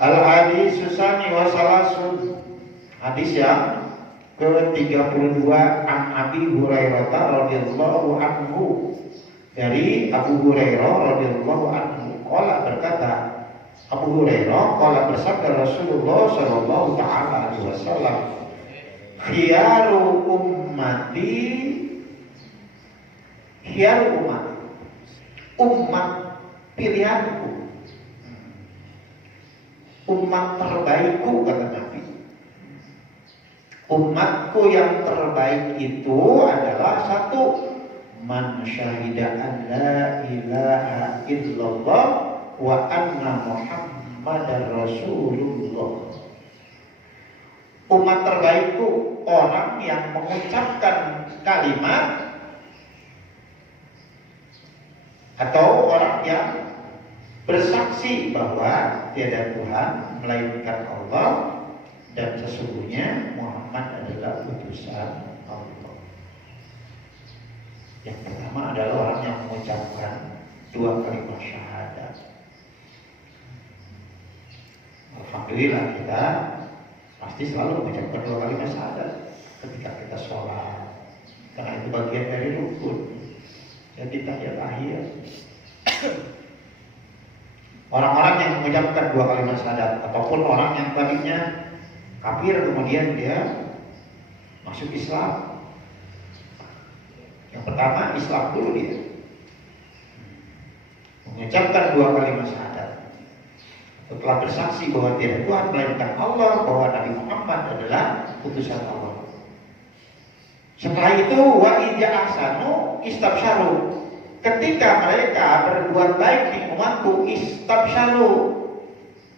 Al-hadis susani wa salasun. Hadis yang ke-32 an Abi Hurairah radhiyallahu anhu, dari Abu Hurairah radhiyallahu anhu qala, berkata Abu Hurairah, qala bersabda Rasulullah sallallahu taala alaihi wasallam, khiyaru ummati, khiyaru umat pilihanku, umat terbaikku, kata Nabi. Umatku yang terbaik itu adalah satu, man syahida an la ilaha illallah wa anna muhammadar rasulullah. Umat terbaikku orang yang mengucapkan kalimat atau orang yang bersaksi bahwa tiada Tuhan melainkan Allah dan sesungguhnya Muhammad adalah utusan Allah. Yang pertama adalah orang yang mengucapkan dua kalimat syahadat. Alhamdulillah kita pasti selalu mengucapkan dua kalimat syahadat ketika kita sholat, karena itu bagian dari rukun. Jadi tahiyat. Orang-orang yang mengucapkan dua kalimat syahadat ataupun orang yang tadinya kafir kemudian dia masuk Islam, yang pertama Islam dulu dia mengucapkan dua kalimat syahadat, setelah bersaksi bahwa tiada Tuhan melainkan Allah, bahwa Nabi Muhammad adalah utusan Allah. Setelah itu wa idza ahsanu istabsyaru, ketika mereka berbuat baik di umatku, istabsyaru,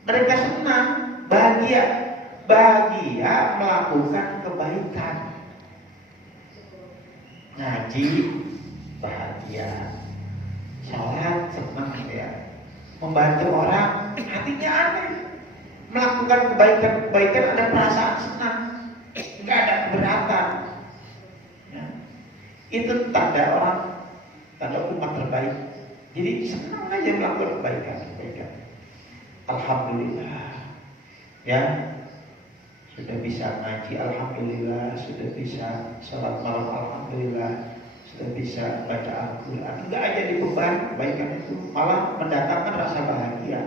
mereka senang, bahagia melakukan kebaikan. Ngaji bahagia, sholat senang ya, membantu orang hatinya aneh, melakukan kebaikan ada perasaan senang, nggak ada keberatan ya. Itu tanda umat terbaik. Jadi senang aja melakukan kebaikan. Alhamdulillah ya, sudah bisa ngaji alhamdulillah, sudah bisa sholat malam alhamdulillah, sudah bisa baca Al-Quran. Enggak aja di beban, kebaikan itu malah mendatangkan rasa bahagia.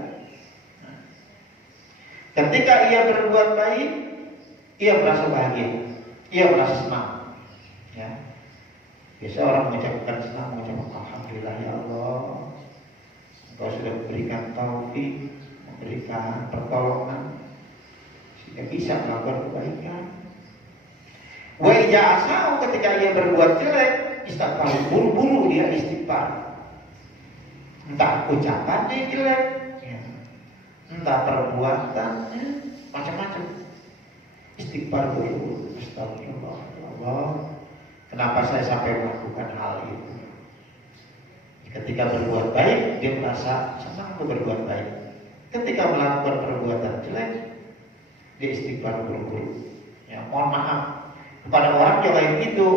Ketika ia berbuat baik, ia merasa bahagia, ia merasa senang ya. Biasa orang mengucapkan senang, mengucapkan alhamdulillah ya Allah, Engkau sudah memberikan taufik, memberikan pertolongan sehingga bisa melakukan kebaikan. Wa ija'asau, ketika ia berbuat jelek, istighfar, buru-buru dia istighfar. Entah ucapannya jelek ya, entah perbuatannya macam-macam, istighfar buru-buru. Astagfirullah, Allah, kenapa saya sampai melakukan hal itu? Ketika berbuat baik, dia merasa senang berbuat baik. Ketika melakukan perbuatan jelek, dia istighfar buru-buru ya, mohon maaf kepada orang yang lain itu.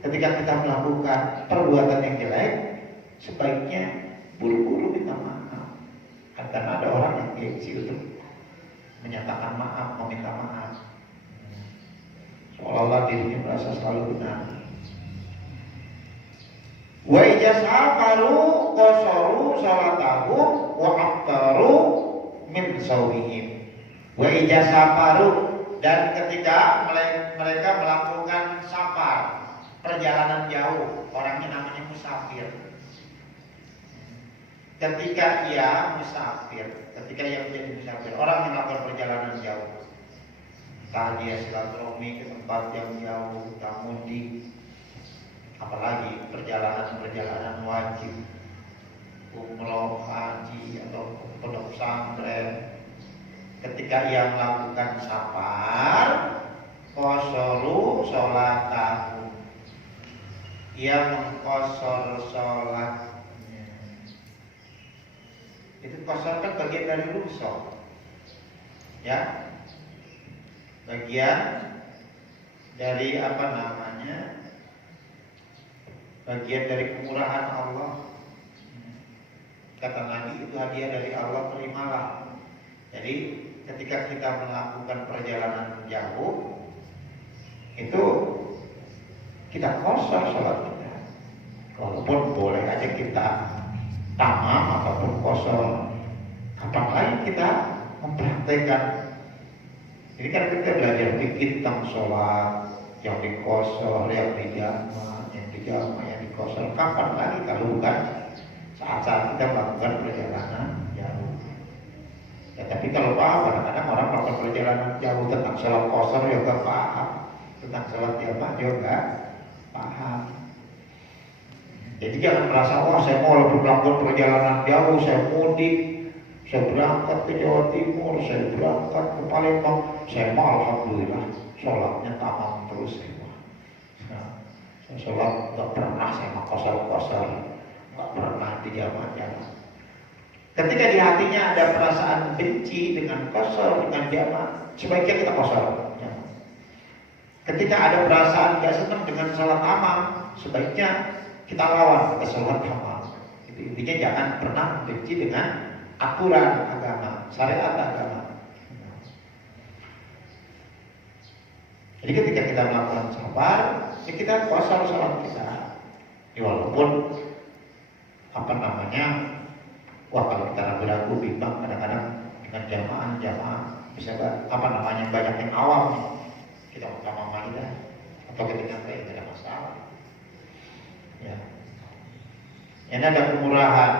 Ketika kita melakukan perbuatan yang jelek, sebaiknya buru-buru minta maaf. Karena ada orang yang gengsi untuk menyatakan maaf, meminta maaf, seolah-olah dirinya merasa selalu benar. Wa ijasafaru qasaru salatahu wa aftaru min sawihim. Wa ijasafaru, dan ketika mereka melakukan safar, perjalanan jauh, orangnya namanya musafir. Ketika ia menjadi musafir, orang yang melakukan perjalanan jauh, entah dia silaturahmi ke tempat yang jauh, entah mudik, apalagi perjalanan wajib, umroh, haji atau pondok pesantren. Ketika ia melakukan safar, qasaru sholatahu, ia mengqasar sholatnya. Itu qasar kan bagian dari rukhsah ya, bagian dari bagian dari kemurahan Allah. Kata Nabi, itu hadiah dari Allah, terimalah. Jadi ketika kita melakukan perjalanan jauh, itu kita kosor sholat kita. Walaupun boleh aja kita tamam ataupun kosor. Kapan lagi kita mempraktekkan? Jadi kan kita belajar fikih tentang sholat, yang dikosor, yang dijama, yang dikosor. Kapan lagi kalau bukan saat-saat kita melakukan perjalanan jauh? Ya, tapi kalau paham, kadang-kadang orang melakukan perjalanan jauh tentang sholat kosor juga paham, tentang sholat jamaah juga paham. Jadi jangan merasa, wah saya mau melakukan perjalanan jauh, saya mudik, saya berangkat ke Jawa Timur, saya berangkat ke Palembang, saya mau alhamdulillah sholatnya tamam terus. Nah, saya sholat nggak pernah saya mau kosor-kosor, nggak pernah di jamaah-jamaah. Ketika di hatinya ada perasaan benci dengan kosor, dengan jamaah, sebaiknya kita kosor. Ketika ada perasaan gak senang dengan sholat amam, sebaiknya kita lawan ke sholat amam. Intinya jangan pernah benci dengan aturan agama, syariat agama. Jadi ketika kita melakukan sabar, ya kita kosor sholat kita. Ya, walaupun wah kalau kita ragu-ragu bimbang kadang-kadang dengan jamaah bisa banyak yang awam nih. Kita utama maidah atau ketika tidak ada masalah. Ya. Ini ada kemurahan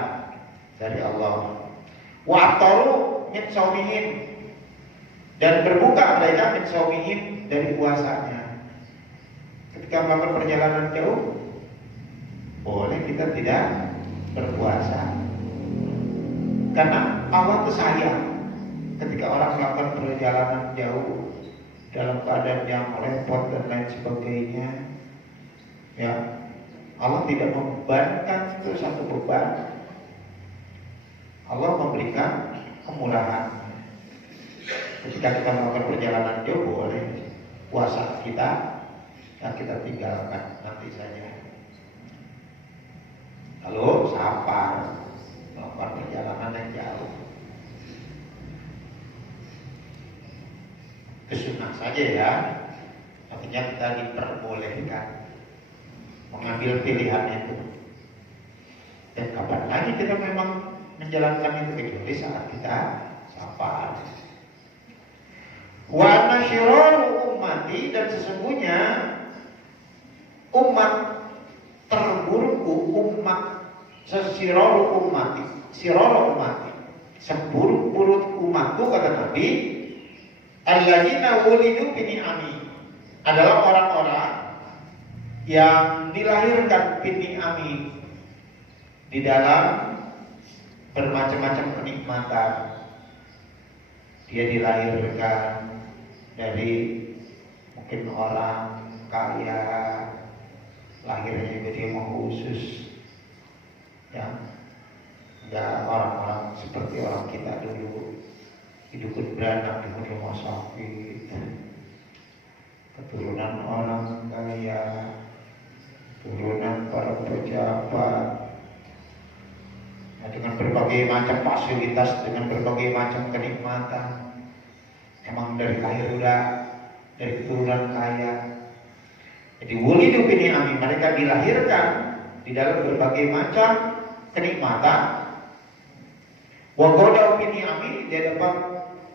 dari Allah. Wa'taru min shaumihim, dan berbuka mereka min shaumihim dari puasanya. Ketika melakukan perjalanan jauh, boleh kita tidak berpuasa. Karena Allah itu sayang ketika orang melakukan perjalanan jauh dalam keadaan yang repot dan lain sebagainya. Ya, Allah tidak membebankan itu satu beban. Allah memberikan kemurahan. Ketika kita melakukan perjalanan jauh, boleh puasa kita yang kita tinggalkan nanti saja. Lalu sabar melakukan perjalanan yang jauh, kesunah saja ya. Artinya kita diperbolehkan mengambil pilihan itu. Dan kapan lagi kita memang menjalankan itu kecuali saat kita sabar. Wa nasyirul ummati, dan sesungguhnya umat terburuk, umat sesirul ummati, sirul ummati, seburuk-buruk umatku, kata Nabi, alladzina wulidu bi ni'ami, adalah orang-orang yang dilahirkan bi ni'ami, di dalam bermacam-macam kenikmatan. Dia dilahirkan dari mungkin orang kaya, lahirnya juga dia mau khusus, ya, enggak orang-orang seperti orang kita dulu hidupin beranak di rumah sakit, keturunan orang kaya, turunan para pejabat, dengan berbagai macam fasilitas, dengan berbagai macam kenikmatan. Emang dari lahir udah dari keturunan kaya. Jadi wulidu bi ni'ami, mereka dilahirkan di dalam berbagai macam kenikmatan. Wa qadau bi ni'ami, dia dapat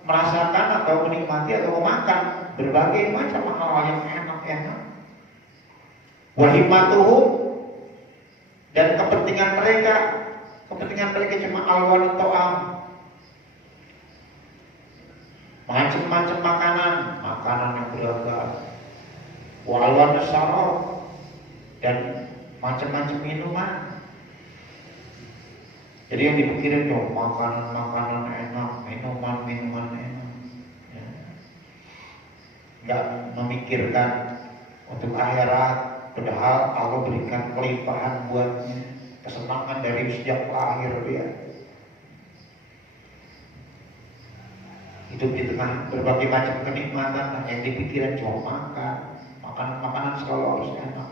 merasakan atau menikmati atau memakan berbagai macam hal yang enak-enak. Wa himmatuhum, dan kepentingan mereka cuma alwan to'am, macam-macam makanan yang beragam. Wa alwan syarab, dan macam-macam minuman. Jadi yang dipikirin tuh makanan enak, minuman enak, ya. Nggak memikirkan untuk akhirat, padahal Allah berikan kelimpahan buatnya, kesenangan dari sejak lahir dia. Hidup di tengah berbagai macam kenikmatan, yang dipikirin cuma makanan selalu harus enak,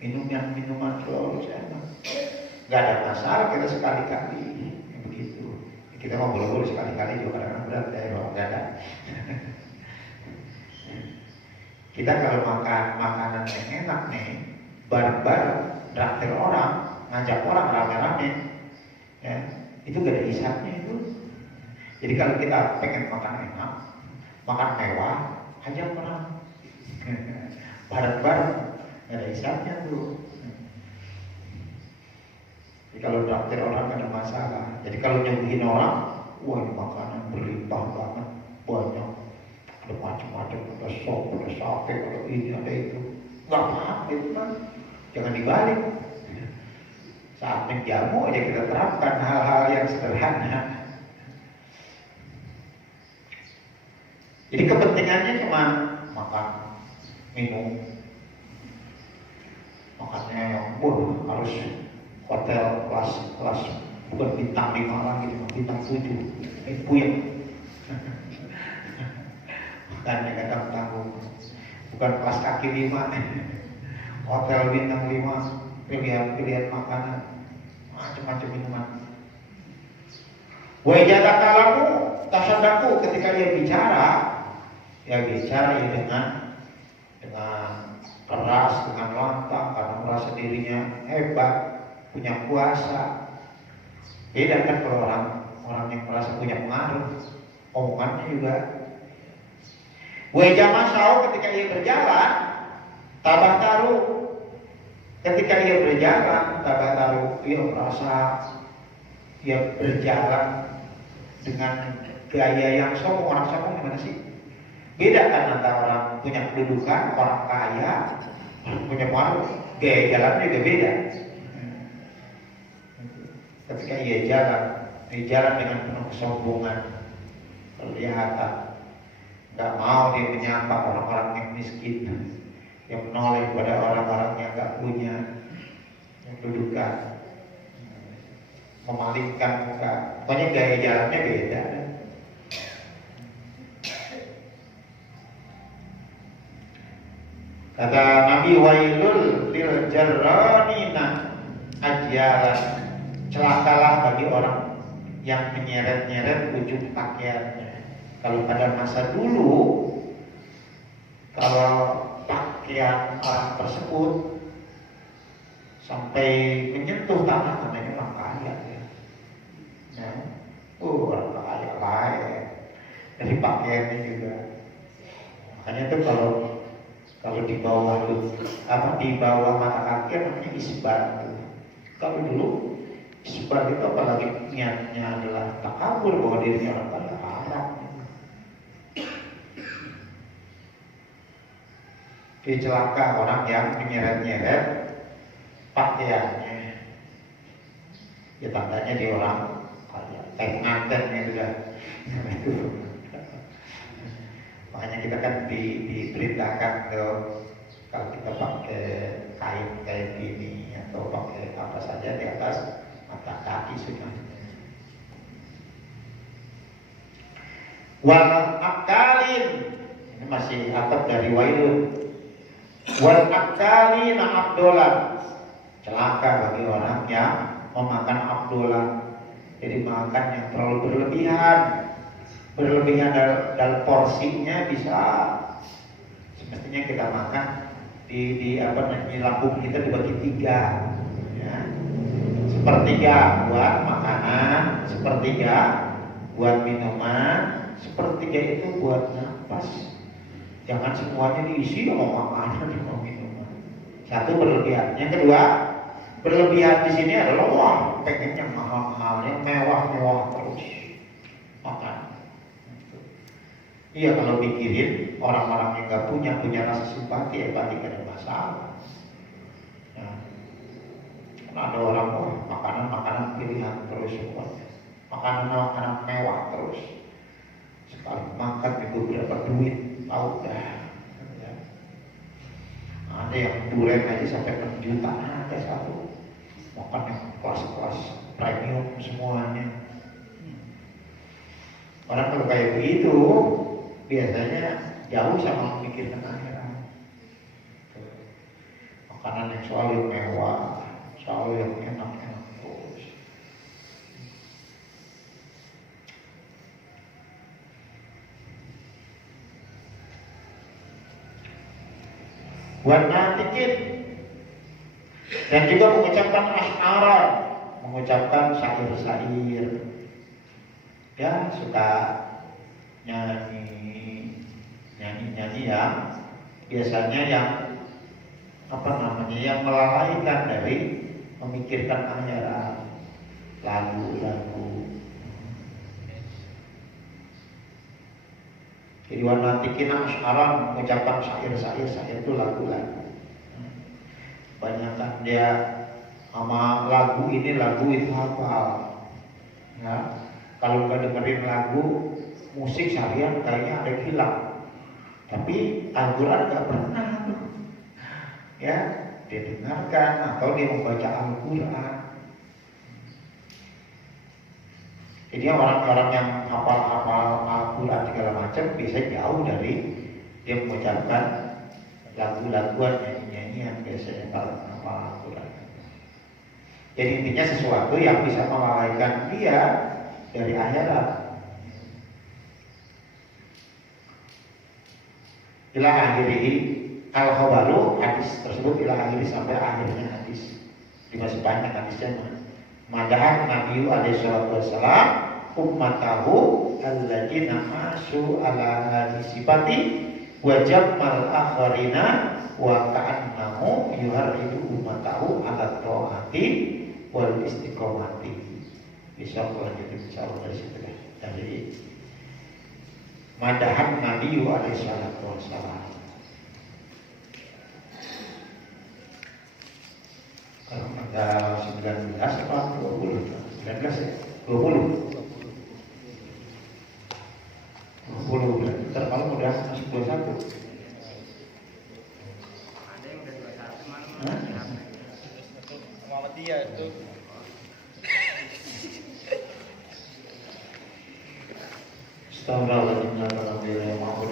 minuman selalu harus enak. Gak ada masalah kita sekali-kali begitu. Kita mau boleh sekali-kali juga kadang-kadang berat ya. Kita kalau makan makanan yang enak nih, bareng-bareng, traktir orang, ngajak orang rame-rame, ya, itu gak ada hisapnya itu. Jadi kalau kita pengen makan enak, makan mewah, ajak orang, bareng-bareng, gak ada hisapnya tuh. Jadi kalau traktir orang gak ada masalah. Jadi kalau nyembuhin orang, wah ini makanan berlimpah banget, banyak. Ada macam-macam, ada sop, ada sate, ada ini, ada itu. Nggak apa-apa itu kan, jangan dibalik. Saat menjamu aja kita terapkan hal-hal yang sederhana. Jadi kepentingannya cuma makan, minum, makannya yang harus hotel kelas bukan bintang 5 lagi, bintang 7, puyeng. Makannya kadang tanggung, bukan kelas kaki 5, hotel bintang 5, pilihan makanan, macam-macam minuman. Wa idza kalamu tasaddaku, ketika dia bicara ya dengan keras, dengan lantang, karena merasa dirinya hebat, punya kuasa. Beda kan kalau orang yang merasa punya pengaruh, omongannya juga. Wa idza masau, ketika dia berjalan, tabataru, ketika dia berjalan, tabataru, dia merasa dia berjalan dengan gaya yang sombong. Orang sombong gimana sih? Beda kan antara orang punya kedudukan, orang kaya, orang punya pengaruh, gaya jalannya juga beda. Ketika dia jalan dengan penuh kesombongan, kelihatan, nggak mau dia menyapa orang-orang yang miskin, yang menoleh pada orang-orang yang nggak punya, yang kedudukan, memalingkan muka. Pokoknya gaya jalannya beda. Kata Nabi, wailul lil jarranina ajyalan, celakalah bagi orang yang menyeret-nyeret ujung pakaiannya. Kalau pada masa dulu, kalau pakaian orang tersebut sampai menyentuh tanah, namanya orang kaya ya. Orang kaya baik dari pakaiannya juga. Makanya tuh kalau di bawah mata kaki namanya isbar. Kalau dulu isbar itu apalagi niatnya adalah takabur bahwa dirinya orang kaya, haram. Jadi celaka orang yang menyeret-nyeret pakaiannya. Ya tandanya dia orang kaya, kayak pengantin gitu dah. Makanya kita kan diperintahkan tuh, kalau kita pakai kain kayak gini atau pakai apa saja di atas mata kaki sunnahnya. Wal akalin, ini masih atap dari wailun. Wal akalina abdolan, celaka bagi orang yang memakan abdolan. Jadi makan yang terlalu berlebihan dalam porsinya. Bisa semestinya kita makan di lambung kita dibagi 3 ya. Sepertiga buat makanan, sepertiga buat minuman, sepertiga itu buat nafas. Jangan semuanya diisi sama makanan sama minuman. Satu berlebihan. Yang kedua, berlebihan di sini adalah wah, pengen yang mahal-mahal, yang mewah-mewah terus makan. Iya, kalau mikirin orang-orang yang nggak punya rasa simpati, empati, gak ada masalah. Nah, ada orang makanan pilihan terus semuanya, makanan mewah terus. Sekali makan itu berapa duit, tahu dah. Ya. Ada yang durian aja sampai 6 juta, ada satu. Makan yang kelas-kelas premium semuanya. Orang kalau kayak begitu biasanya jauh sama memikirkan akhirat. Makanan yang selalu mewah, selalu yang enak-enak terus. Buat natikin. Dan juga mengucapkan asy'aran, mengucapkan syair-syair. Ya, suka nyanyi ya. Biasanya yang yang melalaikan dari memikirkan akhirat, lagu-lagu. Jadi wanatikin asy'aran, mengucapkan syair itu lagu-lagu. Banyakkan dia sama lagu ini lagu itu hafal. Ya, kalau nggak dengerin lagu musik seharian kayaknya ada hilang. Tapi Al-Quran nggak pernah tuh. Ya, dia dengarkan atau dia membaca Al-Quran. Jadi orang-orang yang hafal-hafal Al-Quran segala macam bisa jauh dari dia mengucapkan lagu-laguan, nyanyi-nyanyian biasanya kalau hafal Al-Quran. Jadi intinya sesuatu yang bisa melalaikan dia dari akhirat. Ila akhirih al-khabaru, hadis tersebut ila akhirih sampai akhirnya hadis. Masih banyak hadisnya. Madahan Nabi alaihi salatu wassalam ummatahu alladzina masu ala hadisipati wa jammal akharina wa ka'annahu yuharridu ummatahu ala ta'ati wal istiqomati. Bisa lanjut insyaallah dari situ deh. Dari madahan Nabi alaihi salatu wassalam. Kalau tanggal 19 apa 20? 19 ya? 20 berarti ntar malam udah masuk 21. Ada yang udah 21 malam. Muhammadiyah itu. Astagfirullahaladzim.